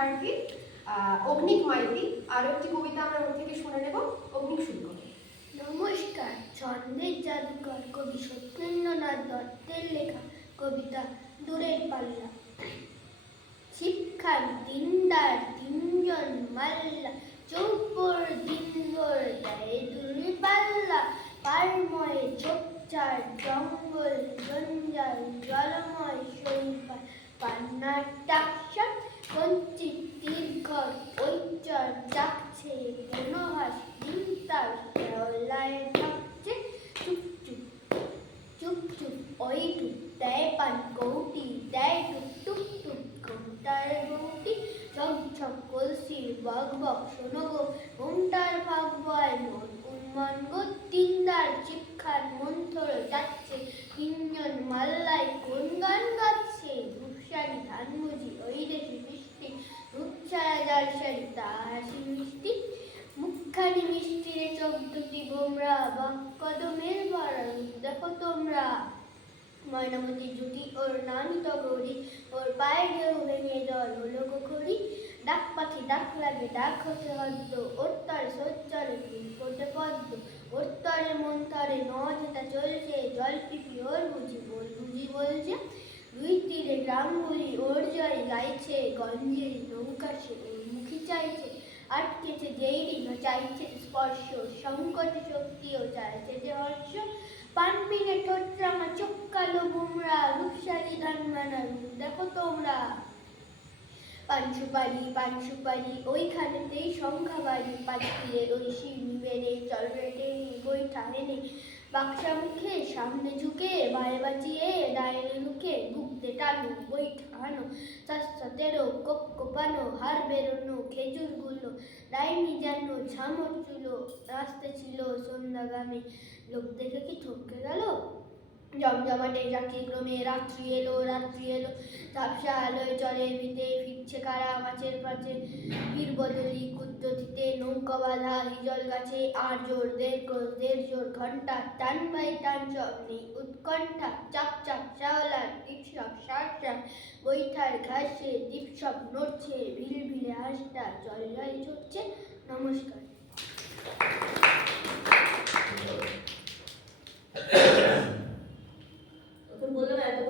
শিক্ষার্থী অগ্নিক মাইতি আরও একটি কবিতা আমরা ওর থেকে শুনে নেব, অগ্নিক শুরু করো নমস্কার, ছন্দের জাদুকর কবি সত্যেন্দ্রনাথ দত্তের লেখা কবিতা দূরের পাল্লা। শিক্ষার দিনদার তিনজন মাল্লা চৌপর দিনভর দেয় দূরে পাল্লা, পারময় ঝোপঝাড় জঙ্গল, জঞ্জাল জলময় শৈবাল। মন উন্মন গো, তিনদার চিপখান মন্থর যাচ্ছে। তিনজন মাল্লাই কোন গান গাচ্ছে? ধূপসারি ধান বুঝি ওই দেশি বৃষ্টি রূপছায়া জালসারি, তা হাসি মিষ্টি? মুখখানি মিষ্টি রে চোখ দুটি বোমরা বা কদমের ভরা দেখো তোমরা। ময়নামতি জুটি, ওর নামই তো গৌরী, ওর পায়ে ঢেউ ভেঙে জল হলো কুকুরি ডাক পাখি ডাক লাগে, ডাক হতে হদ্দ ওর তরে সজ্জলে ফুল ফোটে পদ্ম ওর তরে মন তরে নদীটা চলছে জল পিপি ওর বুঝি বল বুঝি বলছে, দুই তীরে গ্রামগুলি ওর জয় গাইছে, গঞ্জের নৌকা সে মুখী চাইছে, আটকেছে যেইরি চাইছে স্পর্শ, সংকটে শক্তিও চাইছে যে হর্ষ। পানপিনে টোট্রামা চোখ কালো বুমরা, রূপসারি ধান মানা দেখো তোমরা। পান সুপারি পান সুপারি, ওইখানেতেই সংখ্যা বাড়ি পাঁচিলে ওই শিউনি বেড়ে চল রেটে বইটা এনে বাক্সা মুখে সামনে ঝুঁকে, বায়ে বাজিয়ে ডায়ের লুকে বুকতে টানো ঠাকানো তার সাতেরো কোপ কোপানো, হার বেরোনো, খেজুরগুলো, ডাইনি যেন ছামর চুলো রাস্তা ছিল সন্ধ্যাগামী। লোক দেখে কি ঠকে গেল? জমজমাটে জাকি ক্রমে রাত্রি এলো রাত্রি এলো তাপসা আলোয় জলের ভিতে ফিরছে কারা মাছের পাচে বীর বদলি কুদ্দতিতে নৌকা বাঁধা হিজল গাছে আর জোর দেড় জোর ঘণ্টা টান বাই টান সব নেই উৎকণ্ঠা চাপ চাপ শ্যাওলার টিপসপ সারসাপ বৈঠার ঘাসে টিপসপ নড়ছে ভিল ভিলে হাঁসটা জল জল ছুটছে নমস্কার